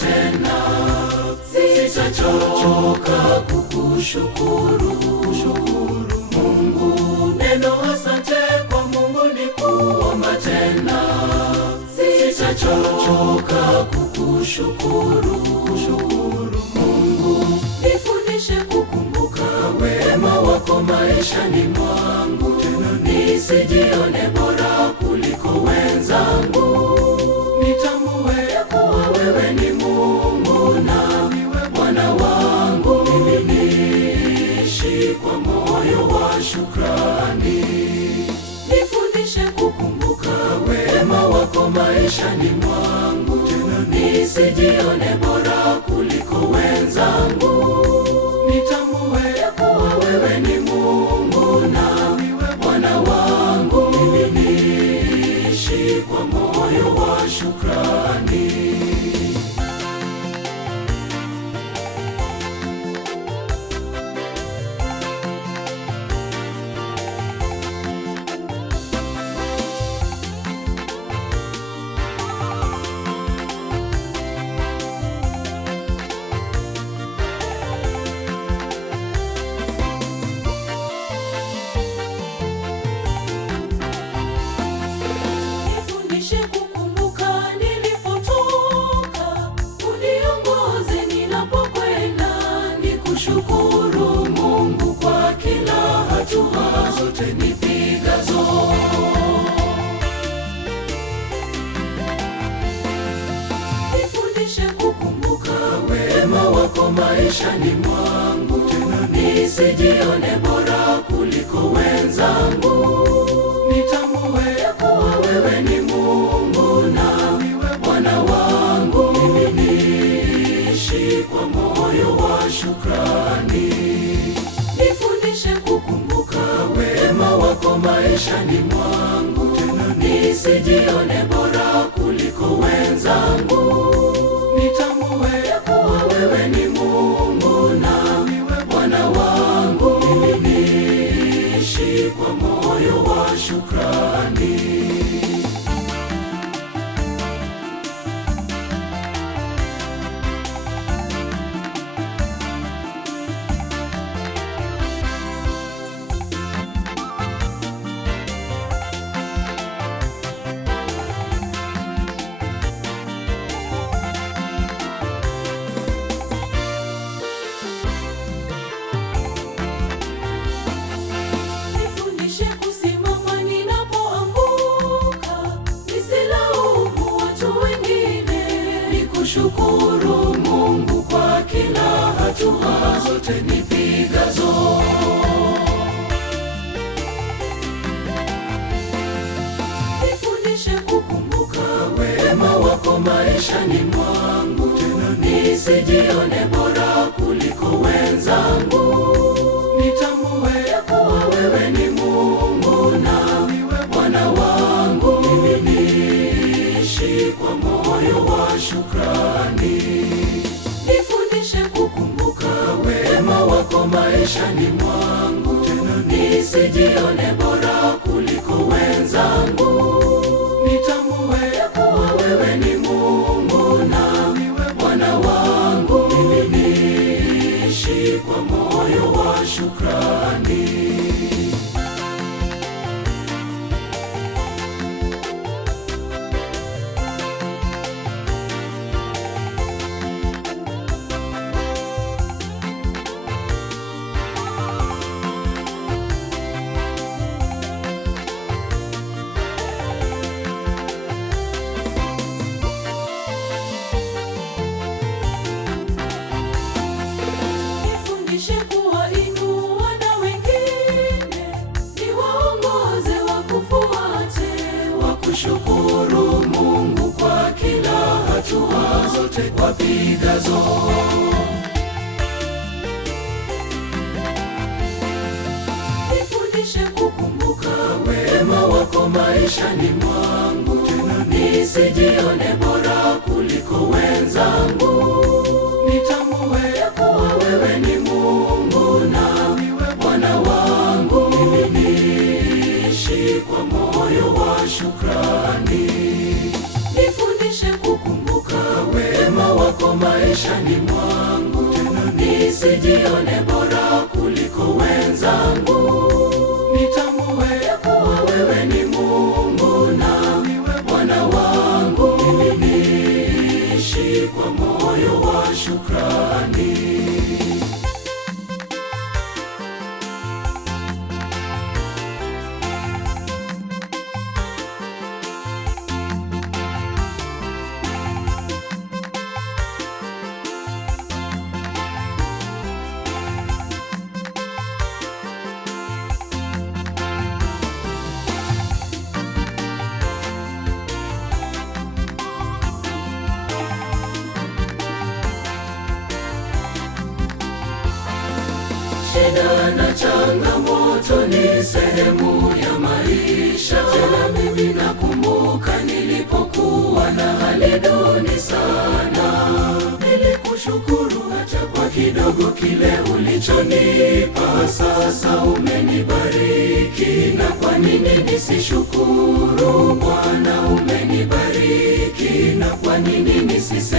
tena, sitachoka kukushukuru Mungu. Neno asante kwa Mungu ni kuomba tena, sitachoka kukushukuru Mungu. Nifundishe kukumbuka wema wako maishani mwangu, nisijione bora kuliko wenzangu. Nitambue kuwa wewe ni Mungu na Bwana wangu. Mimi niishi kwa moyo wa shukrani. Nifundishe kukumbuka wema wako maishani mwangu, nisijione bora kuliko wenzangu. Nitambue kuwa wewe ni Mungu na Bwana wangu. Mimi niishi kwa moyo wa shukrani. Nifundishe kukumbuka nilipotoka, uniongoze ninapokwenda. Nikushukuru Mungu kwa kila hatua zote nipigazo. Nifundishe kukumbuka wema wako maishani mwangu, nisijione bora kuliko wenzangu. Nitambue kuwa wewe ni Mungu na Bwana wangu. Mimi niishi kwa moyo wa shukrani. Nifundishe kukumbuka wema wako maishani mwangu, nisijione bora kuliko wenzangu. Nitambue kuwa wewe ni Mungu na Bwana wangu. Mimi niishi kwa moyo wa shukrani. Nifundishe kusimama ninapoanguka, nisilaumu watu wengine. Nikushukuru Mungu kwa kila hatua zote nipigazo. Nifundishe kukumbuka wema wako maishani mwangu, nisijione bora kuliko wenzangu. Nitambue kuwa wewe ni Mungu na Bwana wangu. Mimi niishi kwa moyo wa shukrani. Nifundishe kukumbuka wema wako maishani mwangu, nisijione bora kuliko wenzangu. Nitambue kuwa wewe ni Mungu na Bwana wangu. Mimi niishi kwa moyo wa shukrani. Nifundishe kuwainua na wengine, niwaongoze wakufuate. Wakushukuru Mungu kwa kila hatua zote wapigazo. Nifundishe kukumbuka wema wako maishani mwangu, nisijione bora kuliko wenzangu. Nitambue kuwa wewe ni Mungu na Bwana wangu. Mimi niishi kwa moyo wa shukrani. Nifundishe kukumbuka wema wako wako maishani mwangu, nisijione bora kuliko wenzangu. Nitambue ya kuwa wewe ni Mungu na Bwana wangu, mimi niishi kwa moyo wa shukrani. Shida na changamoto ni sehemu ya maisha. Tena mimi nakumbuka nilipokuwa na hali duni sana, nilikushukuru hata kwa kidogo kile ulichonipa. Sasa umenibariki, na kwa nini nisishukuru? Bwana umenibariki, na kwa nini nisiseme